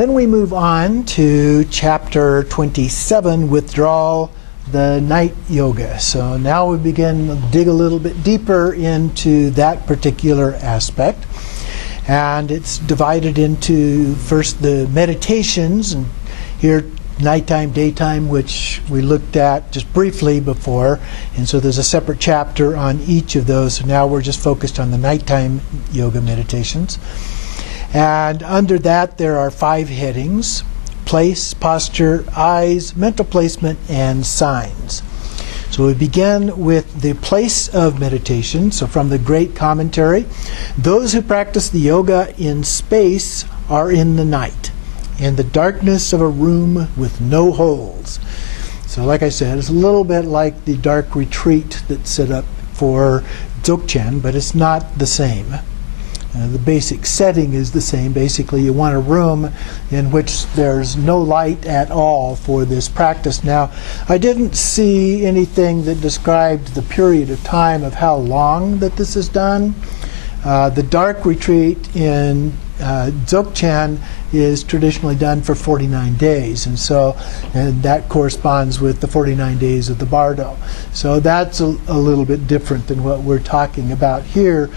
Then we move on to chapter 27, Withdrawal, the night yoga. So now we begin to dig a little bit deeper into that particular aspect. And it's divided into first the meditations, and here nighttime, daytime, which we looked at just briefly before. And so there's a separate chapter on each of those. So now we're just focused on the nighttime yoga meditations. And under that there are 5 headings: place, posture, eyes, mental placement, and signs. So we begin with the place of meditation. So from the great commentary, those who practice the yoga in space are in the night, in the darkness of a room with no holes. So like I said, it's a little bit like the dark retreat that's set up for Dzogchen, but it's not the same. The basic setting is the same. Basically, you want a room in which there's no light at all for this practice. Now, I didn't see anything that described the period of time of how long that this is done. The dark retreat in Dzogchen is traditionally done for 49 days, and that corresponds with the 49 days of the Bardo. So that's a little bit different than what we're talking about here.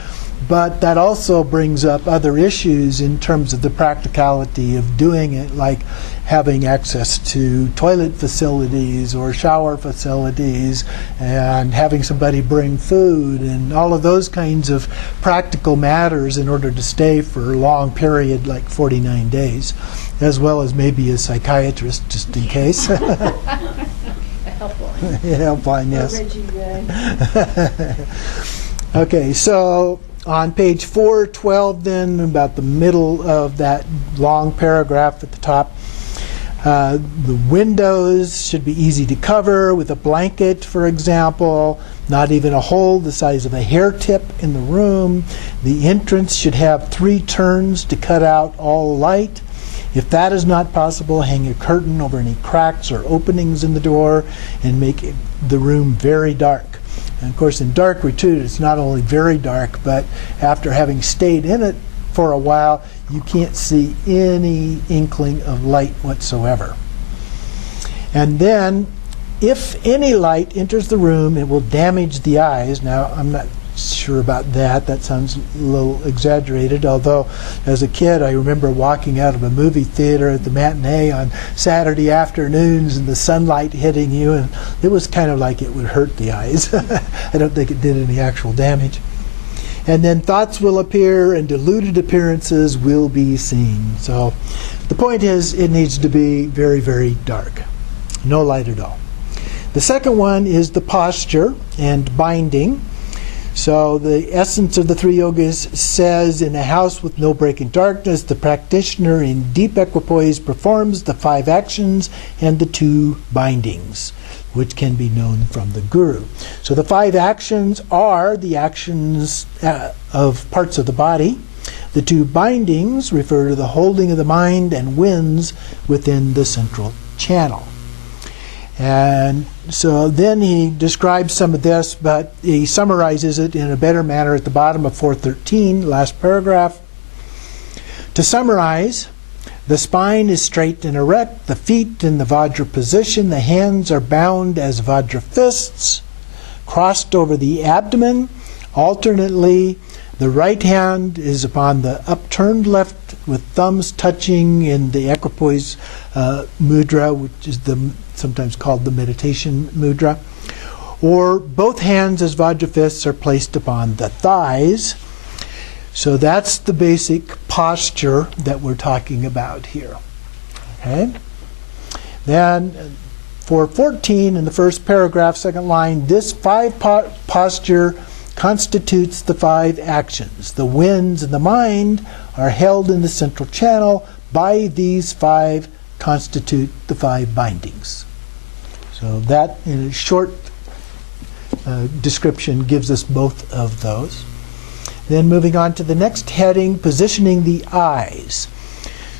But that also brings up other issues in terms of the practicality of doing it, like having access to toilet facilities or shower facilities, and having somebody bring food, and all of those kinds of practical matters in order to stay for a long period like 49 days, as well as maybe a psychiatrist just in case. A helpline. Helpline, yes. Reggie Ray. Okay, so on page 412 then, about the middle of that long paragraph at the top, the windows should be easy to cover with a blanket, for example, not even a hole the size of a hair tip in the room. The entrance should have 3 turns to cut out all light. If that is not possible, hang a curtain over any cracks or openings in the door and make the room very dark. And of course, in dark retreat, it's not only very dark, but after having stayed in it for a while, you can't see any inkling of light whatsoever. And then, if any light enters the room, it will damage the eyes. Now, I'm not sure about that. That sounds a little exaggerated, although as a kid I remember walking out of a movie theater at the matinee on Saturday afternoons and the sunlight hitting you, and it was kind of like it would hurt the eyes. I don't think it did any actual damage. And then thoughts will appear and deluded appearances will be seen. So the point is, it needs to be very, very dark. No light at all. The second one is the posture and binding. So the essence of the 3 yogas says, in a house with no break in darkness, the practitioner in deep equipoise performs the 5 actions and the 2 bindings, which can be known from the guru. So the 5 actions are the actions of parts of the body. The 2 bindings refer to the holding of the mind and winds within the central channel. And so then he describes some of this, but he summarizes it in a better manner at the bottom of 413, last paragraph. To summarize, the spine is straight and erect, the feet in the Vajra position, the hands are bound as Vajra fists, crossed over the abdomen. Alternately, the right hand is upon the upturned left with thumbs touching in the equipoise mudra, which is sometimes called the meditation mudra. Or both hands as Vajra fists are placed upon the thighs. So that's the basic posture that we're talking about here. Okay? Then for 14 in the first paragraph, second line, this 5 posture constitutes the 5 actions. The winds in the mind are held in the central channel. By these 5 constitute the 5 bindings. So that, in a short description, gives us both of those. Then moving on to the next heading, positioning the eyes.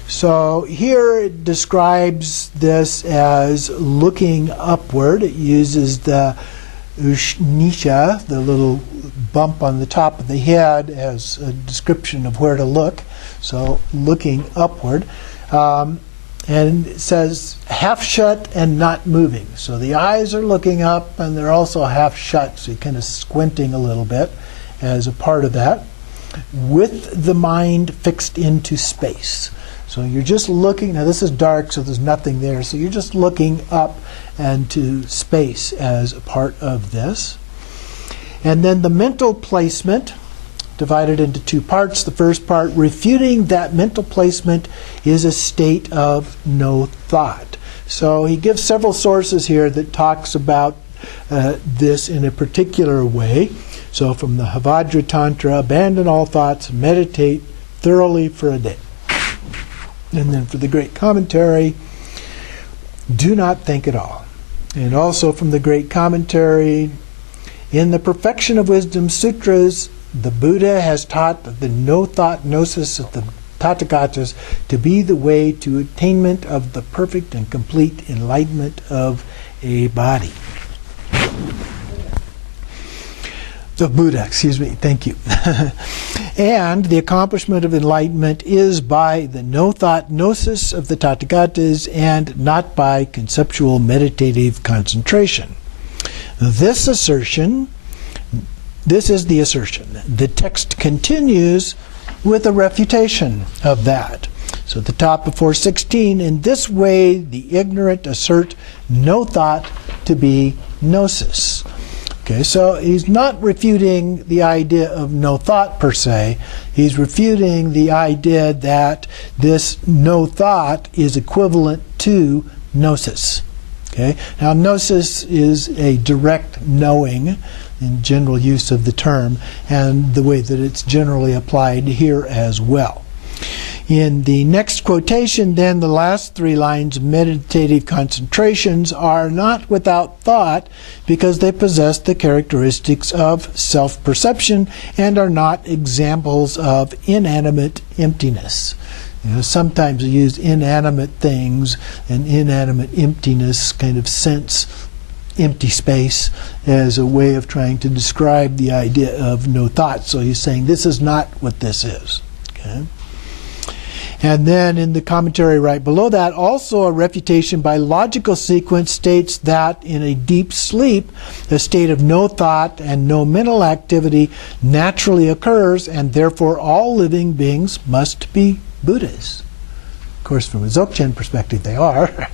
So here it describes this as looking upward. It uses the Ushnisha, the little bump on the top of the head, as a description of where to look. So looking upward. And it says half shut and not moving. So the eyes are looking up and they're also half shut, so you're kind of squinting a little bit as a part of that, with the mind fixed into space. So you're just looking, now this is dark, so there's nothing there, so you're just looking up and to space as a part of this. And then the mental placement, divided into two parts. The first part, refuting that mental placement is a state of no thought. So he gives several sources here that talks about this in a particular way. So from the Vajra Tantra, abandon all thoughts, meditate thoroughly for a day. And then for the great commentary, do not think at all. And also from the great commentary, in the Perfection of Wisdom Sutras, the Buddha has taught the no-thought gnosis of the Tathagatas to be the way to attainment of the perfect and complete enlightenment of a body. The Buddha, excuse me, thank you. And the accomplishment of enlightenment is by the no-thought gnosis of the Tathagatas and not by conceptual meditative concentration. This is the assertion. The text continues with a refutation of that. So at the top of 416, in this way the ignorant assert no thought to be gnosis. Okay, so he's not refuting the idea of no thought per se. He's refuting the idea that this no thought is equivalent to gnosis. Okay, now gnosis is a direct knowing in general use of the term, and the way that it's generally applied here as well. In the next quotation, then, the last three lines, meditative concentrations are not without thought because they possess the characteristics of self-perception and are not examples of inanimate emptiness. You know, sometimes we use inanimate things and inanimate emptiness kind of sense, empty space, as a way of trying to describe the idea of no thought. So he's saying this is not what this is. Okay? And then in the commentary right below that, also a refutation by logical sequence states that in a deep sleep, a state of no thought and no mental activity naturally occurs, and therefore all living beings must be Buddhas. Of course, from a Dzogchen perspective, they are,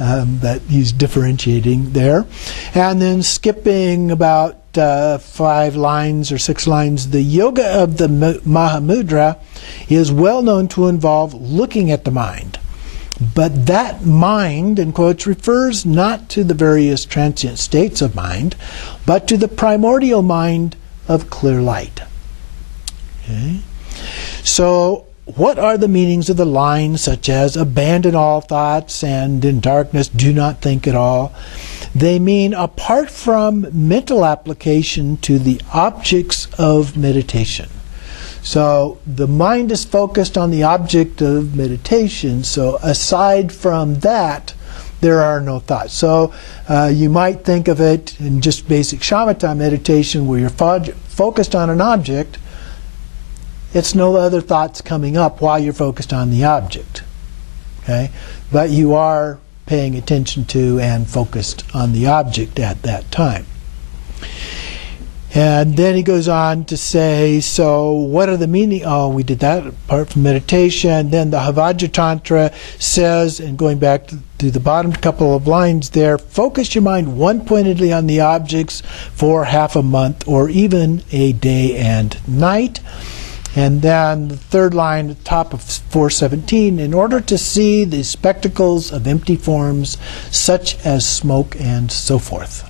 but he's differentiating there. And then skipping about 5 lines or 6 lines, the yoga of the Mahamudra is well known to involve looking at the mind. But that mind, in quotes, refers not to the various transient states of mind, but to the primordial mind of clear light. Okay? So, what are the meanings of the lines such as abandon all thoughts and in darkness do not think at all? They mean apart from mental application to the objects of meditation. So the mind is focused on the object of meditation, so aside from that, there are no thoughts. So you might think of it in just basic shamatha meditation where you're focused on an object. It's no other thoughts coming up while you're focused on the object. Okay? But you are paying attention to and focused on the object at that time. And then he goes on to say, so what are the meaning? Oh, we did that apart from meditation. Then the Vajra Tantra says, and going back to the bottom couple of lines there, focus your mind one-pointedly on the objects for half a month or even a day and night. And then the third line at the top of 417, in order to see the spectacles of empty forms such as smoke and so forth.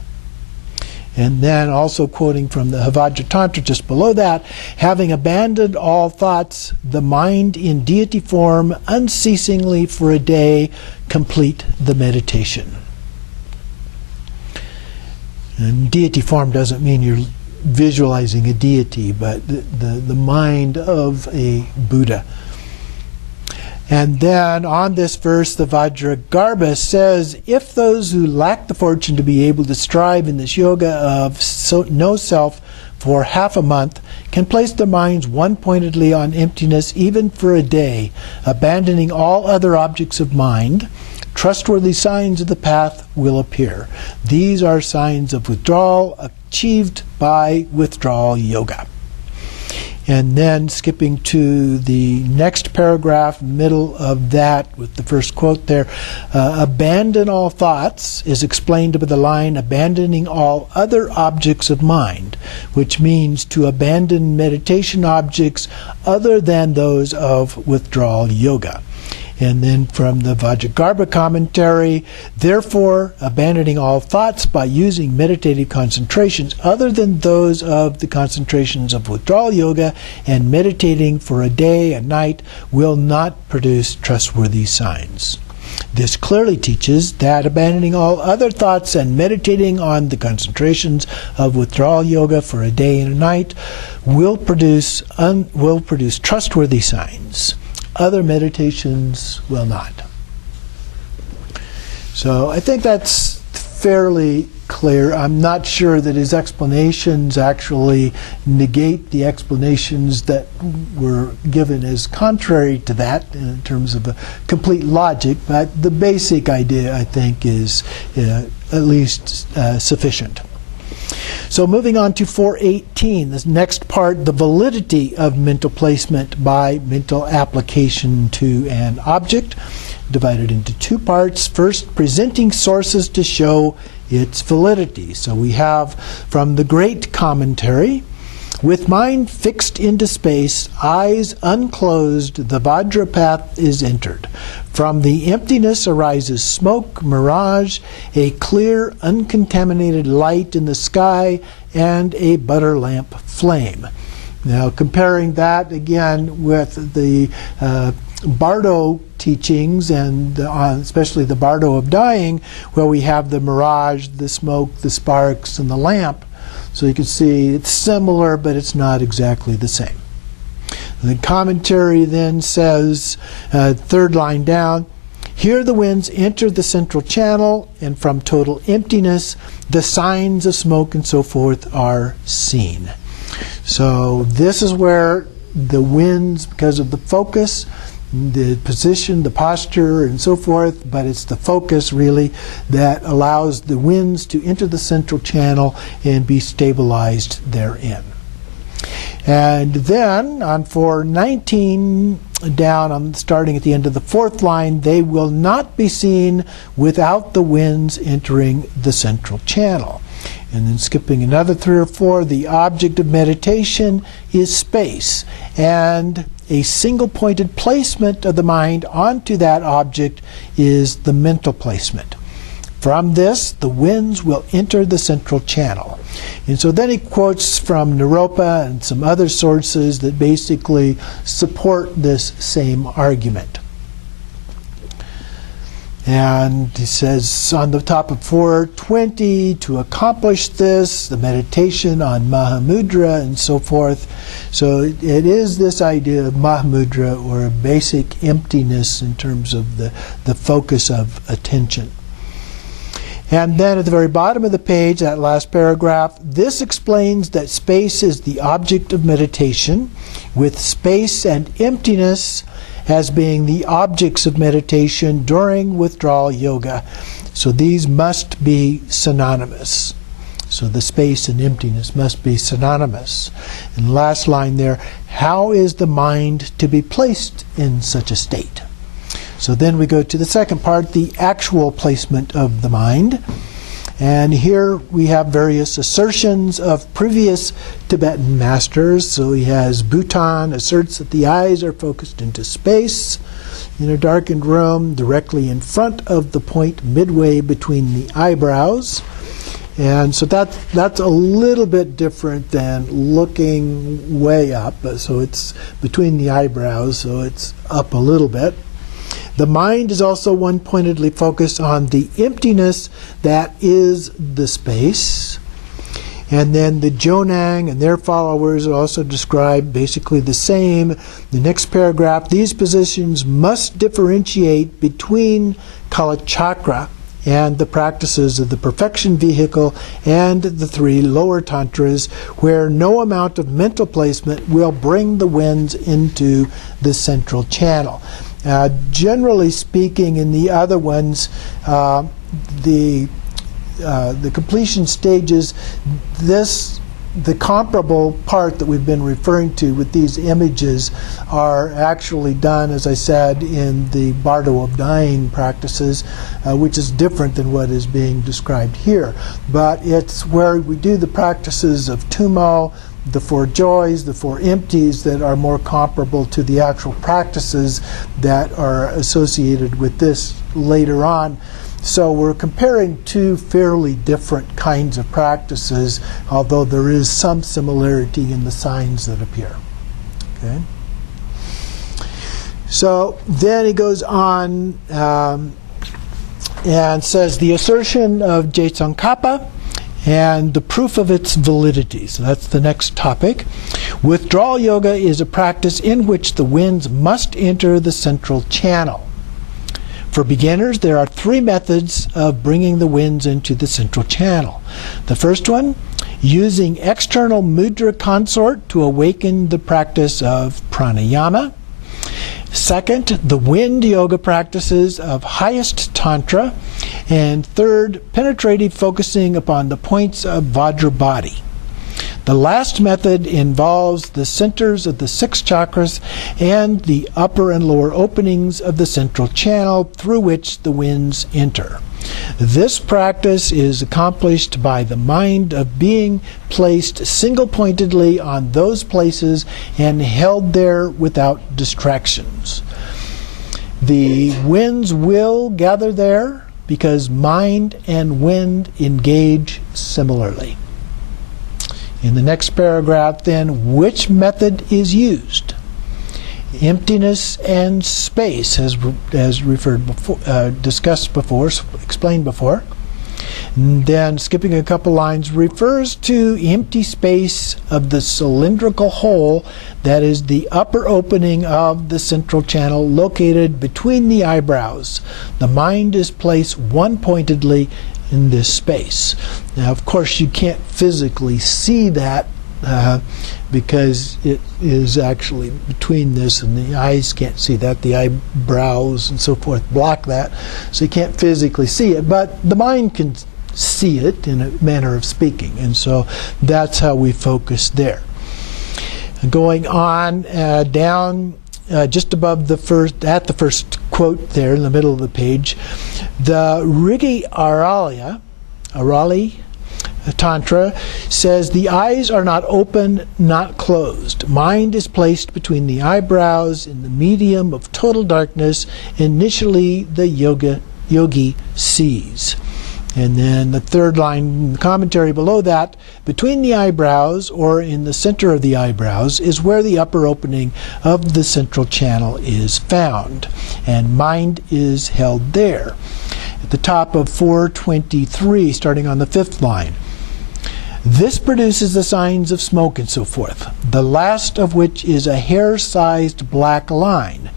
And then also quoting from the Vajra Tantra just below that, having abandoned all thoughts, the mind in deity form unceasingly for a day complete the meditation. And deity form doesn't mean you're visualizing a deity, but the mind of a Buddha. And then on this verse, the Vajragarbha says, if those who lack the fortune to be able to strive in this yoga of no self for half a month can place their minds one-pointedly on emptiness even for a day, abandoning all other objects of mind, trustworthy signs of the path will appear. These are signs of withdrawal achieved by withdrawal yoga. And then skipping to the next paragraph, middle of that, with the first quote there, abandon all thoughts is explained by the line, abandoning all other objects of mind, which means to abandon meditation objects other than those of withdrawal yoga. And then from the Vajragarbha commentary, therefore, abandoning all thoughts by using meditative concentrations other than those of the concentrations of withdrawal yoga and meditating for a day and night will not produce trustworthy signs. This clearly teaches that abandoning all other thoughts and meditating on the concentrations of withdrawal yoga for a day and a night will produce trustworthy signs. Other meditations will not. So I think that's fairly clear. I'm not sure that his explanations actually negate the explanations that were given as contrary to that in terms of a complete logic, but the basic idea, I think, is at least sufficient. So moving on to 418, this next part, the validity of mental placement by mental application to an object, divided into two parts. First, presenting sources to show its validity. So we have from the great commentary, with mind fixed into space, eyes unclosed, the Vajra path is entered. From the emptiness arises smoke, mirage, a clear, uncontaminated light in the sky, and a butter lamp flame. Now, comparing that again with the Bardo teachings, and especially the Bardo of dying, where we have the mirage, the smoke, the sparks, and the lamp. So you can see it's similar, but it's not exactly the same. The commentary then says, third line down, here the winds enter the central channel, and from total emptiness, the signs of smoke and so forth are seen. So this is where the winds, because of the focus, the position, the posture, and so forth, but it's the focus really that allows the winds to enter the central channel and be stabilized therein. And then on 419, down on starting at the end of the fourth line, they will not be seen without the winds entering the central channel. And then skipping another 3 or 4, the object of meditation is space, and a single pointed placement of the mind onto that object is the mental placement. From this, the winds will enter the central channel. And so then he quotes from Naropa and some other sources that basically support this same argument. And he says on the top of 420, to accomplish this, the meditation on Mahamudra and so forth. So it is this idea of Mahamudra, or a basic emptiness in terms of the focus of attention. And then at the very bottom of the page, that last paragraph, this explains that space is the object of meditation, with space and emptiness as being the objects of meditation during withdrawal yoga. So these must be synonymous. So the space and emptiness must be synonymous. And the last line there, how is the mind to be placed in such a state? So then we go to the second part, the actual placement of the mind. And here we have various assertions of previous Tibetan masters. So he has Bhutan asserts that the eyes are focused into space in a darkened room directly in front of the point midway between the eyebrows. And so that's a little bit different than looking way up. So it's between the eyebrows, so it's up a little bit. The mind is also one-pointedly focused on the emptiness that is the space. And then the Jonang and their followers are also described basically the same. The next paragraph, these positions must differentiate between Kalachakra and the practices of the perfection vehicle and the 3 lower tantras, where no amount of mental placement will bring the winds into the central channel. Generally speaking, in the other ones, the completion stages, the comparable part that we've been referring to with these images are actually done, as I said, in the bardo of dying practices, which is different than what is being described here. But it's where we do the practices of Tumo, the 4 joys, the 4 empties, that are more comparable to the actual practices that are associated with this later on. So we're comparing 2 fairly different kinds of practices, although there is some similarity in the signs that appear. Okay. So then he goes on and says the assertion of Jetsongkhapa and the proof of its validity. So that's the next topic. Withdrawal yoga is a practice in which the winds must enter the central channel. For beginners, there are 3 methods of bringing the winds into the central channel. The first one, using external mudra consort to awaken the practice of pranayama. Second, the wind yoga practices of highest tantra. And third, penetrative focusing upon the points of Vajrabhati. The last method involves the centers of the 6 chakras and the upper and lower openings of the central channel through which the winds enter. This practice is accomplished by the mind of being placed single-pointedly on those places and held there without distractions. The winds will gather there because mind and wind engage similarly. In the next paragraph, then, which method is used? Emptiness and space, as referred before, discussed before, explained before. And then, skipping a couple lines, refers to empty space of the cylindrical hole that is the upper opening of the central channel located between the eyebrows. The mind is placed one-pointedly in this space. Now, of course, you can't physically see that because it is actually between this, and the eyes can't see that. The eyebrows and so forth block that, so you can't physically see it. But the mind can see it in a manner of speaking, and so that's how we focus there. Going on down just above the first quote there in the middle of the page, the Rigi Arali Tantra says the eyes are not open, not closed. Mind is placed between the eyebrows in the medium of total darkness. Initially, the yogi sees. And then the third line, the commentary below that, between the eyebrows, or in the center of the eyebrows, is where the upper opening of the central channel is found, and mind is held there. At the top of 423, starting on the 5th line, this produces the signs of smoke and so forth, the last of which is a hair-sized black line,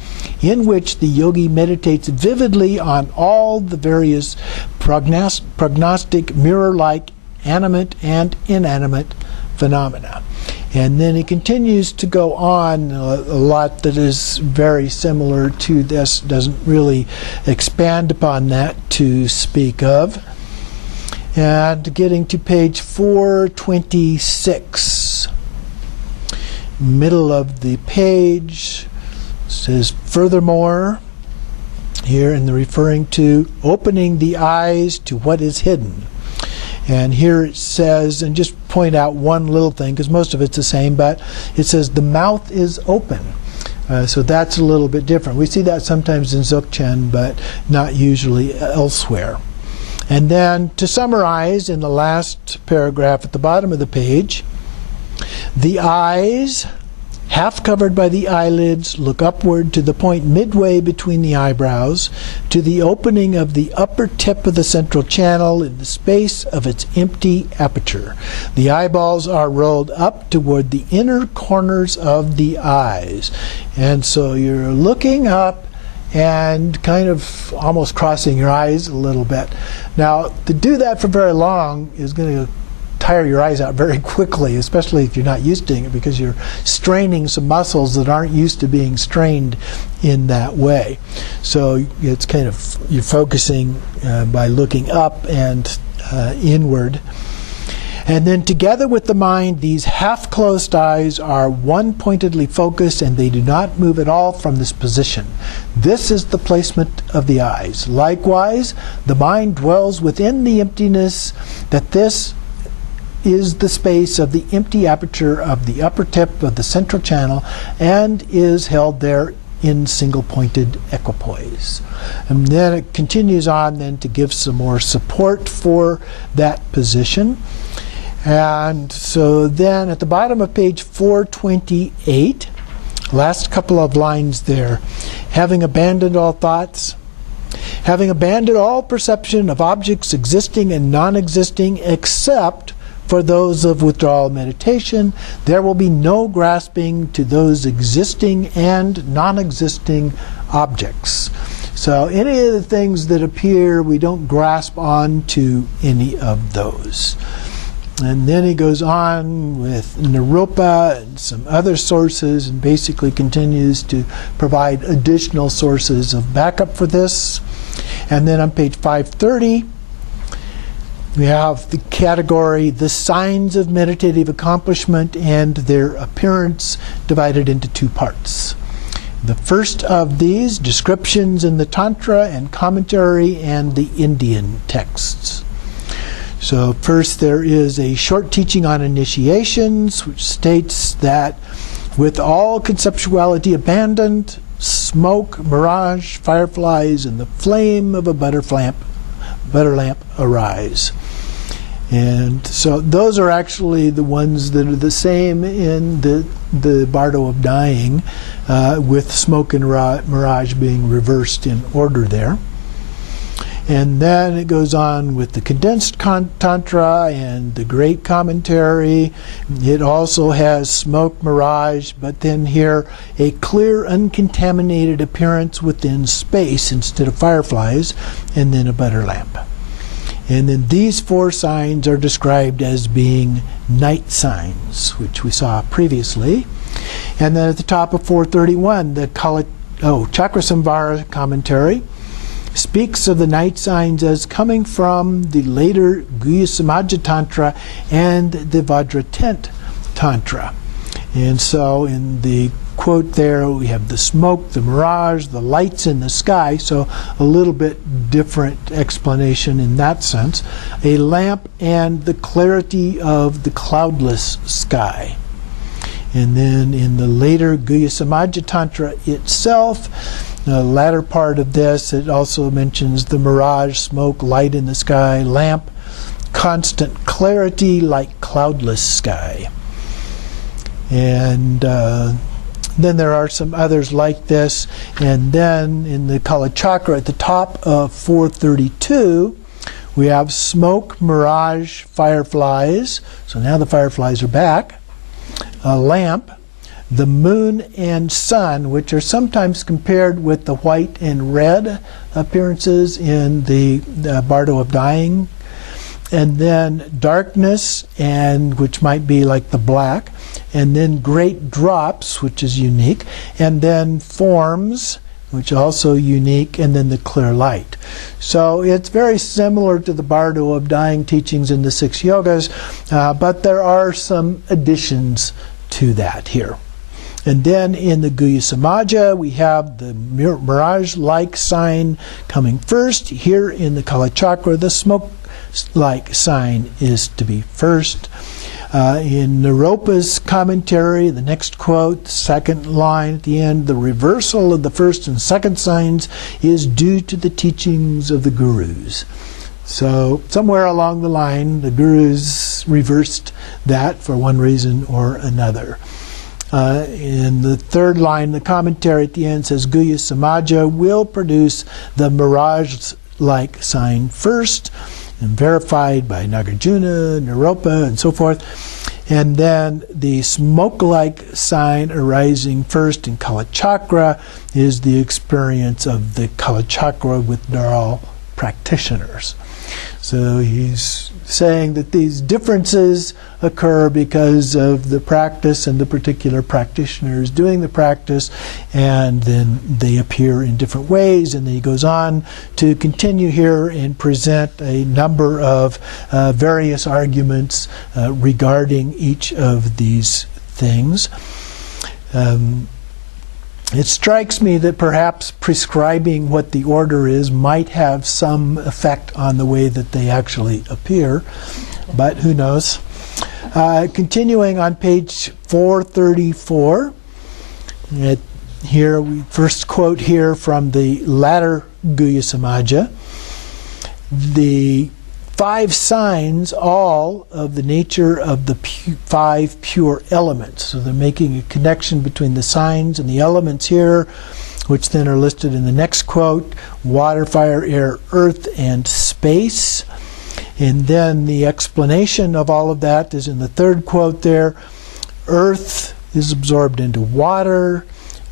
in which the yogi meditates vividly on all the various prognostic, mirror-like, animate and inanimate phenomena. And then he continues to go on a lot that is very similar to this, doesn't really expand upon that to speak of. And getting to page 426, middle of the page, says, furthermore, here in the referring to opening the eyes to what is hidden. And here it says, and just point out one little thing, because most of it's the same, but it says the mouth is open. So that's a little bit different. We see that sometimes in Dzogchen, but not usually elsewhere. And then to summarize, in the last paragraph at the bottom of the page, the eyes, half covered by the eyelids, look upward to the point midway between the eyebrows, to the opening of the upper tip of the central channel in the space of its empty aperture. The eyeballs are rolled up toward the inner corners of the eyes. And so you're looking up, and kind of almost crossing your eyes a little bit. Now, to do that for very long is going to tire your eyes out very quickly, especially if you're not used to it, because you're straining some muscles that aren't used to being strained in that way. So it's kind of, you're focusing by looking up and inward. And then together with the mind, these half-closed eyes are one-pointedly focused, and they do not move at all from this position. This is the placement of the eyes. Likewise, the mind dwells within the emptiness, that this is the space of the empty aperture of the upper tip of the central channel, and is held there in single-pointed equipoise. And then it continues on then to give some more support for that position. And so then at the bottom of page 428, last couple of lines there, having abandoned all thoughts, having abandoned all perception of objects existing and non-existing except for those of withdrawal meditation, there will be no grasping to those existing and non-existing objects. So any of the things that appear, we don't grasp on to any of those. And then he goes on with Naropa and some other sources, and basically continues to provide additional sources of backup for this. And then on page 530, we have the category, the signs of meditative accomplishment and their appearance, divided into two parts. The first of these, descriptions in the Tantra and commentary and the Indian texts. So first there is a short teaching on initiations, which states that with all conceptuality abandoned, smoke, mirage, fireflies, and the flame of a butter lamp arise. And so those are actually the ones that are the same in the Bardo of Dying, with smoke and mirage being reversed in order there. And then it goes on with the condensed Tantra and the great commentary. It also has smoke, mirage, but then here a clear, uncontaminated appearance within space instead of fireflies, and then a butter lamp. And then these four signs are described as being night signs, which we saw previously. And then at the top of 431, the Chakra Samvara commentary speaks of the night signs as coming from the later Guhya Samaja Tantra and the Vajratent Tantra. And so in the quote there, we have the smoke, the mirage, the lights in the sky, so a little bit different explanation in that sense. A lamp and the clarity of the cloudless sky. And then in the later Guhya Samaja Tantra itself, the latter part of this, it also mentions the mirage, smoke, light in the sky, lamp, constant clarity like cloudless sky. And then there are some others like this. And then in the Kalachakra at the top of 432, we have smoke, mirage, fireflies. So now the fireflies are back. A lamp, the moon and sun, which are sometimes compared with the white and red appearances in the Bardo of Dying. And then darkness, and which might be like the black. And then great drops, which is unique. And then forms, which is also unique. And then the clear light. So it's very similar to the Bardo of Dying teachings in the 6 yogas, but there are some additions to that here. And then in the Guhya Samaja, we have the mirage-like sign coming first. Here in the Kalachakra, the smoke-like sign is to be first. In Naropa's commentary, the next quote, the second line at the end, the reversal of the first and second signs is due to the teachings of the gurus. So somewhere along the line, the gurus reversed that for one reason or another. In the third line, the commentary at the end says Guhya Samaja will produce the mirage-like sign first, and verified by Nagarjuna, Naropa, and so forth. And then the smoke-like sign arising first in Kalachakra is the experience of the Kalachakra withdrawal practitioners. So he's saying that these differences occur because of the practice and the particular practitioners doing the practice, and then they appear in different ways. And then he goes on to continue here and present a number of various arguments regarding each of these things. It strikes me that perhaps prescribing what the order is might have some effect on the way that they actually appear, but who knows. Continuing on page 434, here we first quote here from the latter Guhya Samaja. The 5 signs, all of the nature of the 5 pure elements. So they're making a connection between the signs and the elements here, which then are listed in the next quote: water, fire, air, earth, and space. And then the explanation of all of that is in the third quote there. Earth is absorbed into water,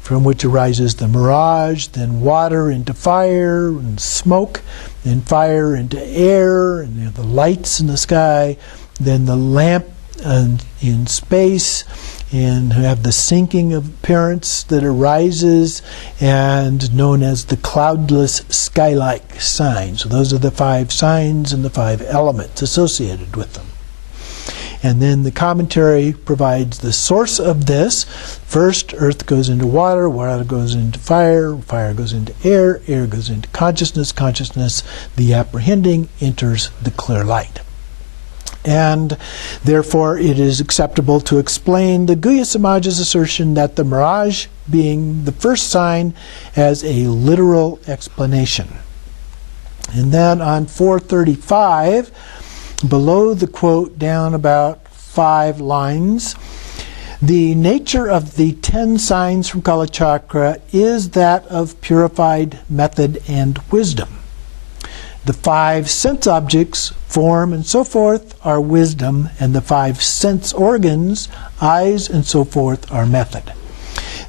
from which arises the mirage, then water into fire and smoke, then fire into air, and the lights in the sky, then the lamp in space, and have the sinking appearance that arises, and known as the cloudless sky-like sign. So those are the 5 signs and the 5 elements associated with them. And then the commentary provides the source of this. First, earth goes into water, water goes into fire, fire goes into air, air goes into consciousness, consciousness, the apprehending, enters the clear light. And therefore it is acceptable to explain the Guhya Samaja's assertion that the mirage, being the first sign, as a literal explanation. And then on 435, below the quote, down about 5 lines, the nature of the 10 signs from Kalachakra is that of purified method and wisdom. The 5 sense objects, form and so forth, are wisdom, and the 5 sense organs, eyes and so forth, are method.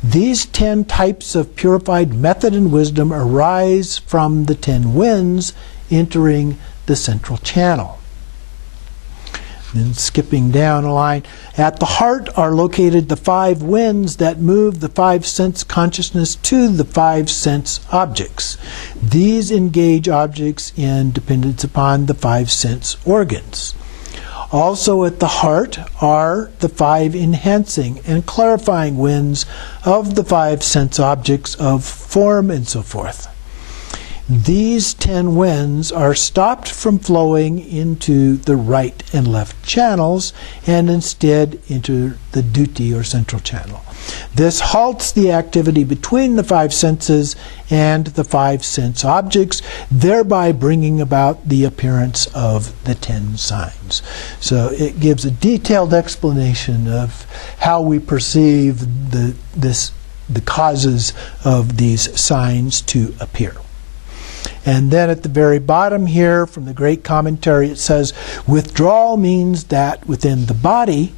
These 10 types of purified method and wisdom arise from the 10 winds entering the central channel. Then skipping down a line, at the heart are located the 5 winds that move the 5 sense consciousness to the 5 sense objects. These engage objects in dependence upon the 5 sense organs. Also at the heart are the 5 enhancing and clarifying winds of the 5 sense objects of form and so forth. These 10 winds are stopped from flowing into the right and left channels and instead enter the duty or central channel. This halts the activity between the 5 senses and the 5 sense objects, thereby bringing about the appearance of the 10 signs. So it gives a detailed explanation of how we perceive the causes of these signs to appear. And then at the very bottom here, from the great commentary, it says, withdrawal means that within the body,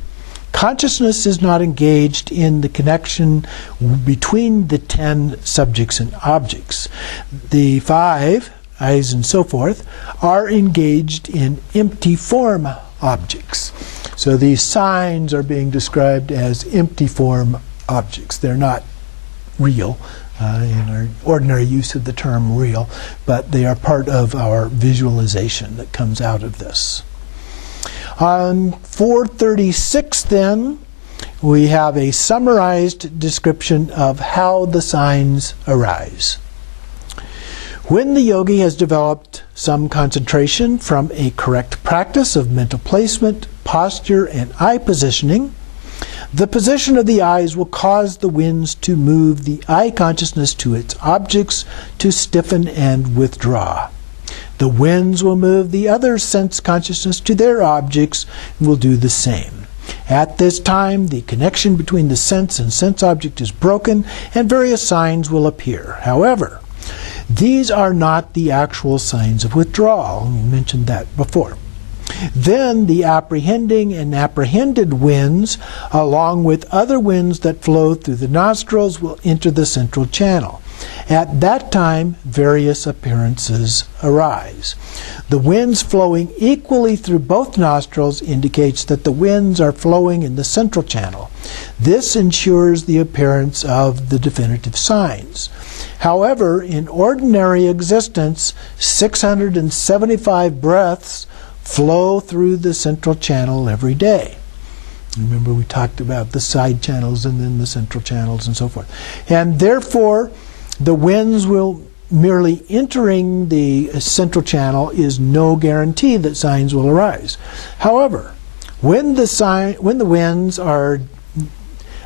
consciousness is not engaged in the connection between the 10 subjects and objects. The 5, eyes and so forth, are engaged in empty form objects. So these signs are being described as empty form objects. They're not real in our ordinary use of the term real, but they are part of our visualization that comes out of this. On 436 then, we have a summarized description of how the signs arise. When the yogi has developed some concentration from a correct practice of mental placement, posture, and eye positioning, the position of the eyes will cause the winds to move the eye consciousness to its objects to stiffen and withdraw. The winds will move the other sense consciousness to their objects and will do the same. At this time, the connection between the sense and sense object is broken and various signs will appear. However, these are not the actual signs of withdrawal. We mentioned that before. Then the apprehending and apprehended winds, along with other winds that flow through the nostrils, will enter the central channel. At that time, various appearances arise. The winds flowing equally through both nostrils indicates that the winds are flowing in the central channel. This ensures the appearance of the definitive signs. However, in ordinary existence, 675 breaths flow through the central channel every day. Remember, we talked about the side channels and then the central channels and so forth. And therefore, the winds will merely entering the central channel is no guarantee that signs will arise. However, when the winds are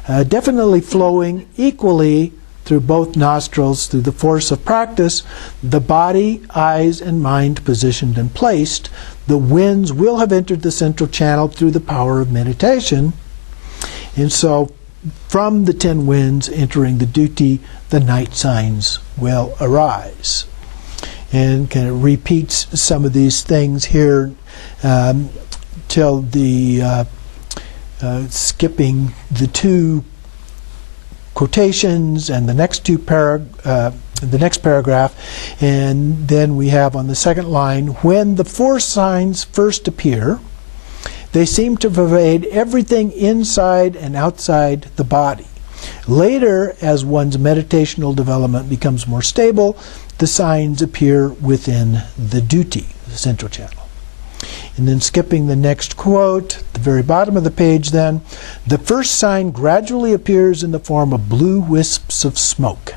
definitely flowing equally through both nostrils through the force of practice, the body, eyes, and mind positioned and placed, the winds will have entered the central channel through the power of meditation. And so from the 10 winds entering the duty, the night signs will arise. And kind of repeats some of these things here till the skipping the 2 quotations and the next the next paragraph, and then we have on the second line, when the 4 signs first appear, they seem to pervade everything inside and outside the body. Later, as one's meditational development becomes more stable, the signs appear within the duty, the central channel. And then skipping the next quote, at the very bottom of the page then, the first sign gradually appears in the form of blue wisps of smoke.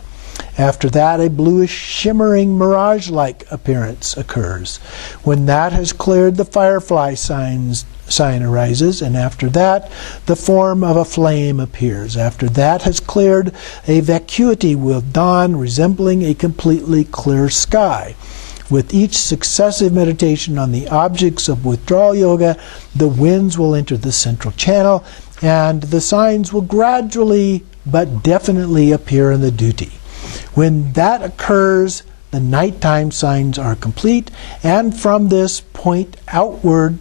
After that, a bluish, shimmering, mirage-like appearance occurs. When that has cleared, the firefly sign arises, and after that, the form of a flame appears. After that has cleared, a vacuity will dawn, resembling a completely clear sky. With each successive meditation on the objects of withdrawal yoga, the winds will enter the central channel, and the signs will gradually but definitely appear in the duty. When that occurs, the nighttime signs are complete, and from this point onward,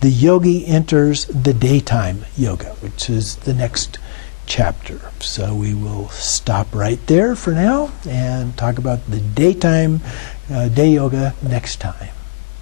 the yogi enters the daytime yoga, which is the next chapter. So we will stop right there for now and talk about the daytime day yoga next time.